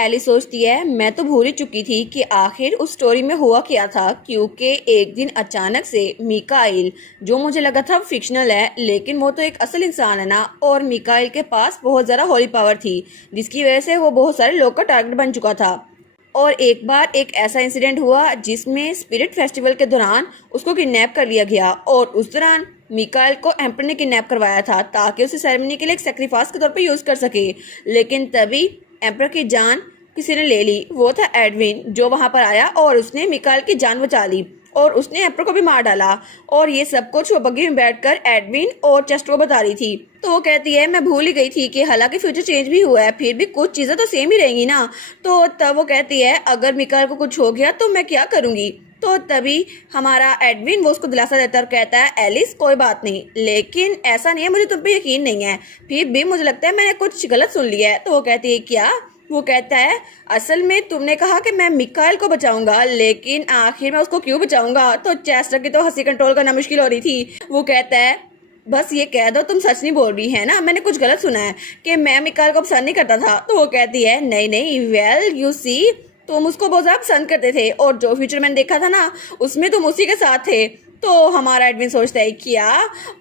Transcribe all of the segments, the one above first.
Alice सोचती है मैं तो भूल ही चुकी थी कि आखिर उस स्टोरी में हुआ क्या था, क्योंकि एक दिन अचानक से मिकाइल, जो मुझे लगा था फिक्शनल है लेकिन वो तो एक असल इंसान है ना, और मिकाइल के पास बहुत ज़्यादा होली पावर थी जिसकी वजह से वो बहुत सारे लोग का टारगेट बन चुका था। और एक बार एक ऐसा इंसिडेंट हुआ जिसमें स्पिरिट फेस्टिवल के दौरान उसको किडनैप कर लिया गया, और उस दौरान मिकाइल को एम्पर ने किडनैप करवाया था ताकि उसे सेरेमनी के लिए एक सेक्रीफाइस के तौर पे यूज़ कर सके। लेकिन तभी एम्पर की जान किसी ने ले ली। वो था एडविन, जो वहां पर आया और उसने मिकाइल की जान बचा ली और उसने एम्पर को भी मार डाला। और ये सब कुछ वो बग्गी में बैठकर एडविन और चेस्टर को बता रही थी। तो वो कहती है मैं भूल ही गई थी कि हालांकि फ्यूचर चेंज भी हुआ है फिर भी कुछ चीज़ें तो सेम ही रहेंगी ना। तो तब वो कहती है अगर मिकाइल को कुछ हो गया तो मैं क्या करूँगी। तो तभी हमारा एडविन वो उसको दिलासा देता है और कहता है एलिस कोई बात नहीं, लेकिन ऐसा नहीं है, मुझे तुम पे यकीन नहीं है, फिर भी मुझे लगता है मैंने कुछ गलत सुन लिया है। तो वो कहती है क्या। वो कहता है असल में तुमने कहा कि मैं मिकाइल को बचाऊंगा, लेकिन आखिर मैं उसको क्यों बचाऊंगा। तो चेस्टर की तो हंसी कंट्रोल करना मुश्किल हो रही थी। वो कहता है बस ये कह दो तुम सच नहीं बोल रही है ना, मैंने कुछ गलत सुना है कि मैं मिकाइल को पसंद नहीं करता था। तो वो कहती है नहीं नहीं, वेल यू सी तुम उसको बहुत ज़्यादा पसंद करते थे और जो फ्यूचर मैंने देखा था ना उसमें तुम उसी के साथ थे। तो हमारा एडविन सोचता है क्या।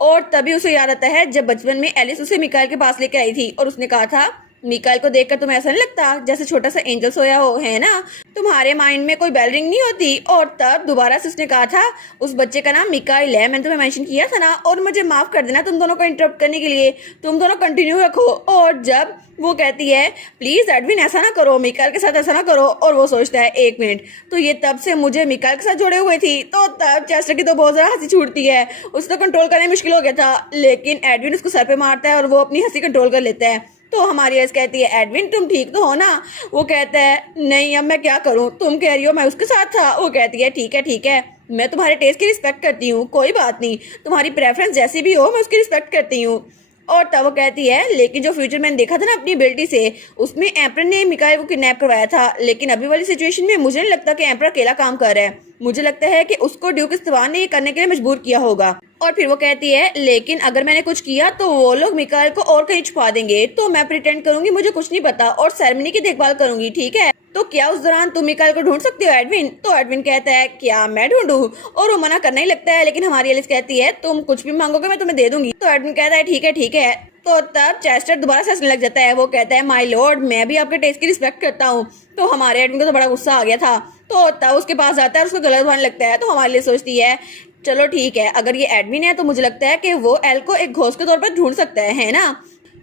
और तभी उसे याद आता है जब बचपन में एलिस उसे मिकाइल के पास लेके आई थी और उसने कहा था मिकाइल को देखकर तुम्हें ऐसा नहीं लगता जैसे छोटा सा एंजल सोया हो, है ना, तुम्हारे माइंड में कोई बेल रिंग नहीं होती। और तब दोबारा से उसने कहा था उस बच्चे का नाम मिकाइल है, मैंने तुम्हें मेंशन किया था ना, और मुझे माफ कर देना तुम दोनों को इंटरप्ट करने के लिए, तुम दोनों कंटिन्यू रखो। और जब वो कहती है प्लीज एडविन ऐसा ना करो, मिकाइल के साथ ऐसा ना करो, और वो सोचता है एक मिनट, तो ये तब से मुझे मिकाइल के साथ जोड़े हुए थी। तो तब चेस्टर की तो बहुत ज्यादा हंसी छूटती है, उसे तो कंट्रोल करना मुश्किल हो गया था, लेकिन एडविन उसको सर पे मारता है और वो अपनी हंसी कंट्रोल कर लेता है। तो हमारी एस कहती है एडविन तुम ठीक तो हो ना। वो कहता है नहीं अब मैं क्या करूं, तुम कह रही हो मैं उसके साथ था। वो कहती है ठीक है मैं तुम्हारे टेस्ट की रिस्पेक्ट करती हूँ, कोई बात नहीं, तुम्हारी प्रेफरेंस जैसी भी हो मैं उसकी रिस्पेक्ट करती हूँ। और तब वो कहती है लेकिन जो फ्यूचर मैंने देखा था ना अपनी एबिलिटी से, उसमें एम्पर ने मिकाइल को किडनैप करवाया था, लेकिन अभी वाली सिचुएशन में मुझे नहीं लगता कि एम्पर अकेला काम कर रहा है, मुझे लगता है कि उसको ड्यूक इस्तेवान ने ये करने के लिए मजबूर किया होगा। और फिर वो कहती है लेकिन अगर मैंने कुछ किया तो वो लोग मिकाइल को और कहीं छुपा देंगे, तो मैं प्रिटेंड करूंगी मुझे कुछ नहीं पता और सेरेमनी की देखभाल करूंगी, ठीक है। तो क्या उस दौरान तुम मिकाइल को ढूंढ सकते हो एडविन। तो एडविन कहता है क्या मैं ढूंढूं, और वो मना करना ही लगता है, लेकिन हमारी एलिस कहती है तुम कुछ भी मांगोगे मैं तुम्हें दे दूंगी। तो एडविन कहता है ठीक है। तो तब चेस्टर दोबारा से हंसने लग जाता है। वो कहता है माय लॉर्ड मैं भी आपके टेस्ट की रिस्पेक्ट करता हूँ। तो हमारे एडविन को तो बड़ा गुस्सा आ गया था, तो तब उसके पास जाता है और उसको गलत भाने लगता है। तो हमारे लिए सोचती है चलो ठीक है, अगर ये एडविन है तो मुझे लगता है कि वो एल को एक घोस्ट के तौर पर ढूंढ सकता है ना।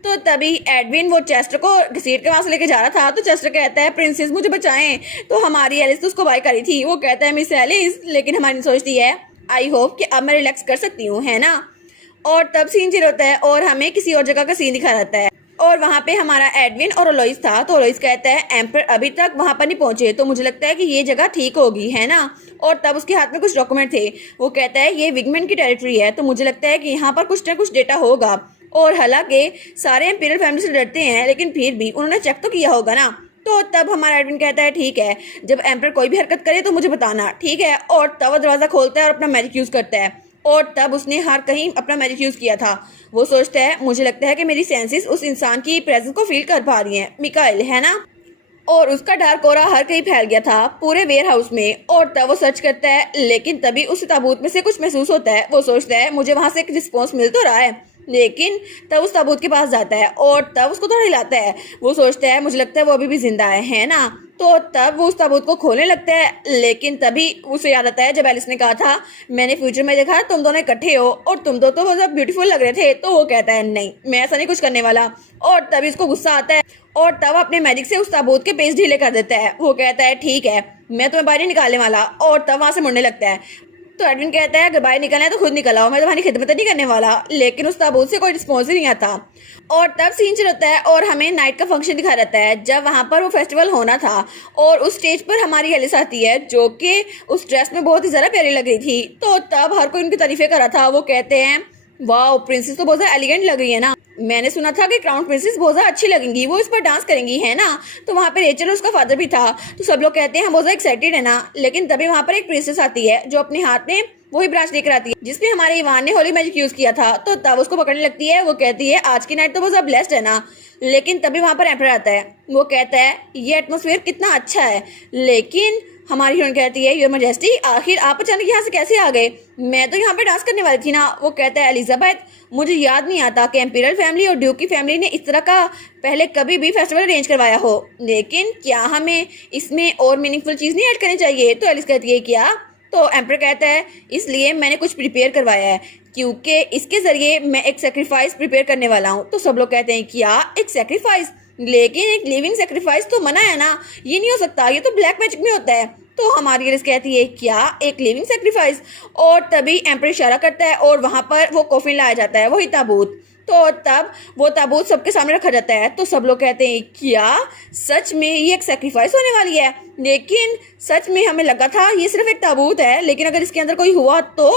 तो तभी एडविन वो चेस्टर को घसीट के वहां से लेके जा रहा था, तो चेस्टर कहता है प्रिंसेस मुझे बचाएं। तो हमारी एलिस तो उसको बाय करी थी। वो कहता है मिस एलिस, लेकिन हमारी सोचती है आई होप कि अब मैं रिलैक्स कर सकती हूँ, है ना। और तब सीन चेंज होता है और हमें किसी और जगह का सीन दिखा रहता है, और वहाँ पे हमारा एडविन और ओलोइस था। तो ओलोइस कहता है एम्पर अभी तक वहाँ पर नहीं पहुंचे, तो मुझे लगता है कि ये जगह ठीक होगी, है ना। और तब उसके हाथ में कुछ डॉक्यूमेंट थे। वो कहता है ये विगमेंट की टेरिटरी है, तो मुझे लगता है कि यहाँ पर कुछ ना कुछ डेटा होगा। और हालांकि सारे एम्पीरियल फैमिली से डरते हैं, लेकिन फिर भी उन्होंने चेक तो किया होगा ना। तो तब हमारा एडविन कहता है ठीक है, जब एम्पर कोई भी हरकत करे तो मुझे बताना, ठीक है। और तब वो दरवाजा खोलता है और अपना मैजिक यूज करता है, और तब उसने हर कहीं अपना मैजिक यूज किया था। वो सोचता है मुझे लगता है कि मेरी सेंसेस उस इंसान की प्रेजेंस को फील कर पा रही हैं, मिकाइल, है ना। और उसका डार्क ऑरा हर कहीं फैल गया था पूरे वेयर हाउस में। और तब वो सर्च करता है, लेकिन तभी उस ताबूत में से कुछ महसूस होता है। वो सोचता है मुझे वहां से एक रिस्पॉन्स मिल तो रहा है, लेकिन तब उस ताबूत के पास जाता है और तब उसको थोड़ा हिलाता है। वो सोचता है मुझे लगता है वो अभी भी जिंदा है ना। तो तब वो उस ताबूत को खोलने लगता है, लेकिन तभी उसे याद आता है जब एलिस ने कहा था मैंने फ्यूचर में देखा तुम दोनों इकट्ठे हो और तुम दो तो बहुत ब्यूटीफुल लग रहे थे। तो वो कहता है नहीं मैं ऐसा नहीं कुछ करने वाला, और तभी उसको गुस्सा आता है और तब अपने मैजिक से उस ताबूत के पेज ढीले कर देता है। वो कहता है ठीक है मैं तुम्हें बाहर निकालने वाला, और तब वहां से मुड़ने लगता है। तो एडविन कहता है अगर बाहर निकलना है तो खुद निकल आओ, मैं तुम्हारी खिदमत नहीं करने वाला, लेकिन उस ताबूत से कोई रिस्पॉन्स ही नहीं आता। और तब सीन चल होता है और हमें नाइट का फंक्शन दिखा रहता है जब वहां पर वो फेस्टिवल होना था, और उस स्टेज पर हमारी एलिस आती है जो कि उस ड्रेस में बहुत ही ज्यादा प्यारी लग रही थी। तो तब हर कोई उनकी तारीफें कर रहा था। वो कहते हैं वाह प्रिंसेस तो बहुत ज्यादा एलिगेंट लग रही है ना, मैंने सुना था कि क्राउन प्रिंसेस बहुत ज्यादा अच्छी लगेंगी, वो इस पर डांस करेंगी, है ना। तो वहाँ पे रेचल और उसका फादर भी था। तो सब लोग कहते हैं हम बहुत ज्यादा एक्साइटेड है ना, लेकिन तभी वहाँ पर एक प्रिंसेस आती है जो अपने हाथ में वही ब्रांच लेकर आती है जिसपे हमारे इवान ने होली मैजिक यूज किया था। तो तब उसको पकड़ने लगती है। वो कहती है आज की नाइट तो बहुत ब्लेस्ड है ना। लेकिन तभी वहां पर एम्पर आता है। वो कहता है ये एटमॉस्फेयर कितना अच्छा है। लेकिन हमारी हीरोइन कहती है योर मैजेस्टी आखिर आप अचानक यहाँ से कैसे आ गए? मैं तो यहाँ पे डांस करने वाली थी ना। वो कहता है एलिजाबेथ मुझे याद नहीं आता कि एम्पीरियल फैमिली और ड्यूक की फैमिली ने इस तरह का पहले कभी भी फेस्टिवल अरेंज करवाया हो। लेकिन क्या हमें इसमें और मीनिंगफुल चीज़ नहीं ऐड करनी चाहिए? तो एलिस कहती है क्या? तो एम्पर कहता है इसलिए मैंने कुछ प्रिपेयर करवाया है क्योंकि इसके जरिए मैं एक सेक्रीफाइस प्रिपेयर करने वाला हूँ। तो सब लोग कहते हैं क्या एक सेक्रीफाइस? लेकिन एक लिविंग सेक्रीफाइस तो मना है ना, ये नहीं हो सकता, ये तो ब्लैक मैजिक में होता है। तो हमारी एलिस कहती है क्या एक लिविंग सेक्रीफाइस? और तभी एम्पर इशारा करता है और वहां पर वो कॉफिन लाया जाता है, वही ताबूत। तो तब वो ताबूत सबके सामने रखा जाता है। तो सब लोग कहते हैं क्या सच में ये एक सेक्रीफाइस होने वाली है? लेकिन सच में हमें लगा था ये सिर्फ एक ताबूत है, लेकिन अगर इसके अंदर कोई हुआ तो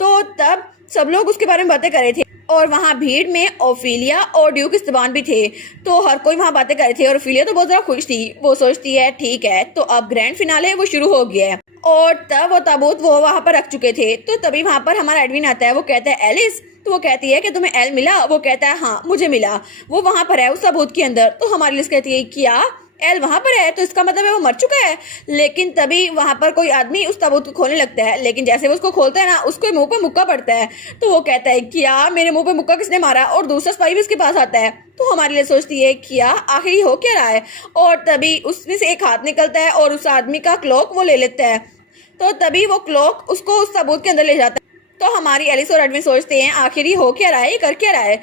तब सब लोग उसके बारे में बातें कर रहे थे। और वहाँ भीड़ में ओफिलिया और ड्यूक इस्तेबान भी थे। तो हर कोई वहाँ बातें कर रहे थे और ओफिलिया तो बहुत ज़्यादा खुश थी। वो सोचती है ठीक है तो अब ग्रैंड फिनाले वो शुरू हो गया है। और तब वो ताबूत वो वहाँ पर रख चुके थे। तो तभी वहाँ पर हमारा एडविन आता है। वो कहता है एलिस। तो वो कहती है कि तुम्हें एल मिला? वो कहता है हाँ मुझे मिला, वो वहाँ पर है उस ताबूत के अंदर। तो हमारी लिस्ट कहती है क्या एल वहाँ पर है? तो इसका मतलब है वो मर चुका है। लेकिन तभी वहाँ पर कोई आदमी उस ताबूत को खोलने लगता है। लेकिन जैसे वो उसको खोलता है ना उसके मुंह पर मुक्का पड़ता है। तो वो कहता है क्या मेरे मुंह पे मुक्का किसने मारा? और दूसरा स्पाई भी उसके पास आता है। तो हमारे लिए सोचती है क्या आखिर हो क्या रहा है? और तभी उसमें से एक हाथ निकलता है और उस आदमी का क्लॉक वो ले लेता है। तो तभी वो क्लॉक उसको उस ताबूत के अंदर ले जाता है। तो हमारी एलिस और एडविन सोचते हैं आखिर ये हो क्या रहा है, ये कर क्या रहा है?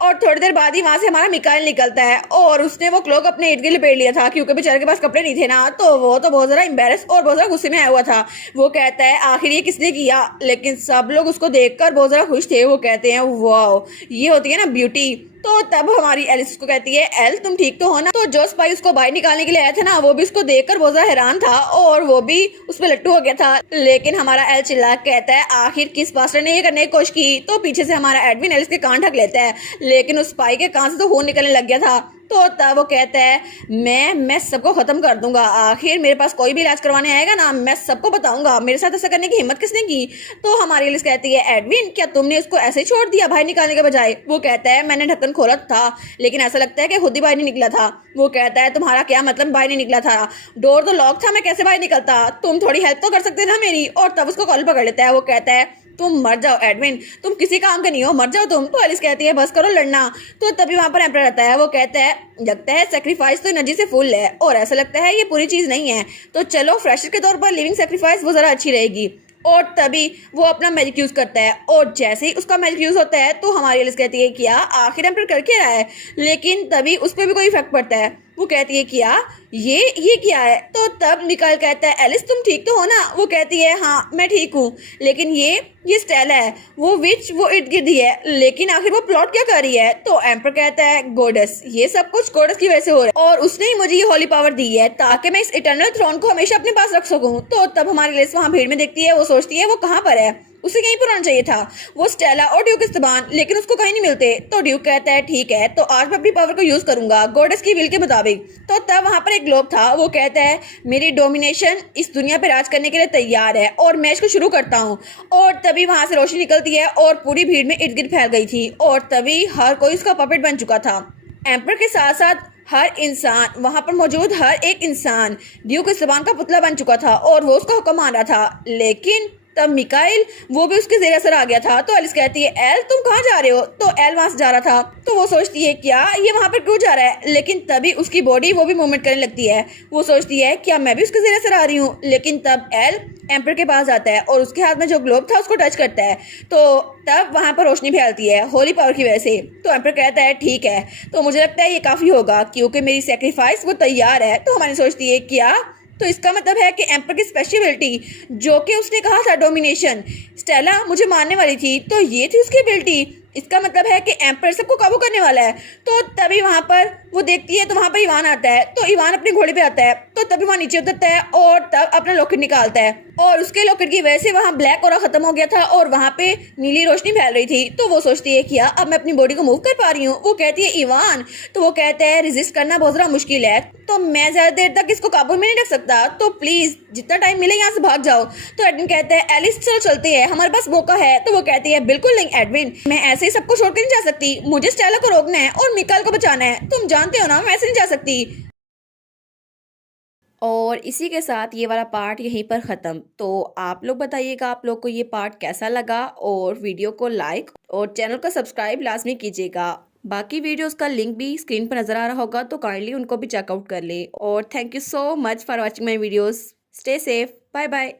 और थोड़ी देर बाद ही वहां से हमारा मिकाइल निकलता है और उसने वो क्लॉक अपने इर्द गिर्द लपेट लिया था क्योंकि बेचारे के पास कपड़े नहीं थे ना। तो वो तो बहुत ज्यादा एम्बेरस और बहुत ज्यादा गुस्से में आया हुआ था। वो कहता है आखिर ये किसने किया? लेकिन सब लोग उसको देखकर बहुत ज्यादा खुश थे। वो कहते हैं वाओ ये होती है ना ब्यूटी। तो तब हमारी एलिस को कहती है एल तुम ठीक तो हो ना? तो जो स्पाई उसको बाहर निकालने के लिए आया था ना वो भी उसको देखकर बहुत ज्यादा हैरान था और वो भी उस पर लट्टू हो गया था। लेकिन हमारा एल चिल्ला कहता है आखिर किस पास्टर ने ये करने की कोशिश की? तो पीछे से हमारा एडविन एलिस के कान ढक लेता है। लेकिन उस स्पाई के कान से तो खून निकलने लग गया था। तो तब वो कहता है मैं सबको खत्म कर दूंगा। आखिर मेरे पास कोई भी इलाज करवाने आएगा ना मैं सबको बताऊंगा। मेरे साथ ऐसा करने की हिम्मत किसने की? तो हमारी एलिस कहती है एडविन क्या तुमने उसको ऐसे छोड़ दिया बाहर निकालने के बजाय? वो कहता है मैंने ढक्कन खोला था लेकिन ऐसा लगता है कि खुद ही बाहर नहीं निकला था। वो कहता है तुम्हारा क्या मतलब बाहर नहीं निकला था? डोर तो लॉक था, मैं कैसे बाहर निकलता? तुम थोड़ी हेल्प तो कर सकते ना मेरी। और तब उसको कॉल पकड़ लेता है। वो कहता है तुम मर जाओ एडविन, तुम किसी काम के नहीं हो, मर जाओ तुम। तो एलिस कहती है बस करो लड़ना। तो तभी वहां पर एम्पर आता है। वो कहता है लगता है सेक्रीफाइस तो एनर्जी से फुल है और ऐसा लगता है ये पूरी चीज नहीं है, तो चलो फ्रेशर के तौर पर लिविंग सेक्रीफाइस वो जरा अच्छी रहेगी। और तभी वो अपना मैजिक यूज करता है और जैसे ही उसका मैजिक यूज होता है तो हमारी एलिस कहती है क्या आखिर एम्पर कर क्या रहा है? लेकिन तभी उस पर भी कोई इफेक्ट पड़ता है। वो कहती है क्या ये क्या है? तो तब मिकाइल कहता है एलिस तुम ठीक तो हो ना? वो कहती है हाँ मैं ठीक हूँ, लेकिन ये स्टेला है वो विच वो इर्द गिर्द ही है, लेकिन आखिर वो प्लॉट क्या कर रही है? तो एम्पर कहता है गॉडेस, ये सब कुछ गॉडेस की वजह से हो रहा है और उसने ही मुझे ये होली पावर दी है ताकि मैं इस इटर्नल थ्रोन को हमेशा अपने पास रख सकूं। तो तब हमारी एलिस वहां भीड़ में देखती है। वो सोचती है वो कहाँ पर है, उसे कहीं पर होना चाहिए था। वो स्टेला और ड्यूक इस्तेबान, लेकिन उसको कहीं नहीं मिलते। तो ड्यूक कहता है ठीक है तो आज मैं अपनी पावर को यूज करूंगा गॉडेस की विल के मुताबिक। तो तब वहां पर एक ग्लोब था। वो कहता है मेरी डोमिनेशन इस दुनिया पे राज करने के लिए तैयार है और मैच को शुरू करता हूँ। और तभी वहां से रोशनी निकलती है और पूरी भीड़ में इर्द गिर्द फैल गई थी और तभी हर कोई उसका पपेट बन चुका था। एम्पर के साथ साथ हर इंसान वहां पर मौजूद हर एक इंसान ड्यूक इस्तेबान का पुतला बन चुका था और वो उसका हुक्म मान रहा था। लेकिन तब मिकाइल वो भी उसके जेर असर आ गया था। तो एलिस कहती है एल तुम कहाँ जा रहे हो? तो एल वहां से जा रहा था। तो वो सोचती है क्या ये वहां पर क्यों जा रहा है? लेकिन तभी उसकी बॉडी वो भी मूवमेंट करने लगती है। वो सोचती है क्या मैं भी उसके जेर असर आ रही हूँ? लेकिन तब एल एम्पर के पास आता है और उसके हाथ में जो ग्लोब था उसको टच करता है। तो तब वहां पर रोशनी फैलती है होली पावर की वजह से। तो एम्पर कहता है ठीक है तो मुझे लगता है ये काफी होगा क्योंकि मेरी सेक्रीफाइस वो तैयार है। तो हमारी सोचती है क्या तो इसका मतलब है कि एम्पर की स्पेशलिटी जो कि उसने कहा था डोमिनेशन, स्टेला मुझे मारने वाली थी तो ये थी उसकी एबिलिटी। इसका मतलब है कि एम्पर सबको काबू करने वाला है। तो तभी वहां पर वो देखती है तो वहां पर इवान आता है। तो इवान अपने घोड़े पे आता है। तो तभी वहाँ नीचे उतरता है और तब अपना लॉकेट निकालता है और उसके लॉकेट की वजह से वहाँ ब्लैक ऑरा खत्म हो गया था और वहाँ पे नीली रोशनी फैल रही थी। तो वो सोचती है कि यार अब मैं अपनी बॉडी को मूव कर पा रही हूँ। वो कहती है इवान, तो वो कहता है रेजिस्ट करना बहुत ज़्यादा मुश्किल है, तो मैं ज़्यादा देर तक इसको काबू में नहीं रख सकता, तो प्लीज़ जितना टाइम मिले यहाँ से भाग जाओ। तो एडविन कहता है एलिस चलो चलते हैं, हमारे पास मौका है। तो वो कहती है बिल्कुल नहीं एडविन, मैं ऐसे ही सबको छोड़कर नहीं जा सकती, मुझे स्टेला को रोकना है और मिकाएल को बचाना है, तुम जानते हो ना मैं ऐसे नहीं जा सकती। और इसी के साथ ये वाला पार्ट यहीं पर ख़त्म। तो आप लोग बताइएगा आप लोग को ये पार्ट कैसा लगा और वीडियो को लाइक और चैनल को सब्सक्राइब लाजमी कीजिएगा। बाकी वीडियोस का लिंक भी स्क्रीन पर नज़र आ रहा होगा, तो काइंडली उनको भी चेकआउट कर ले। और thank you so much for watching my videos. Stay safe, bye bye.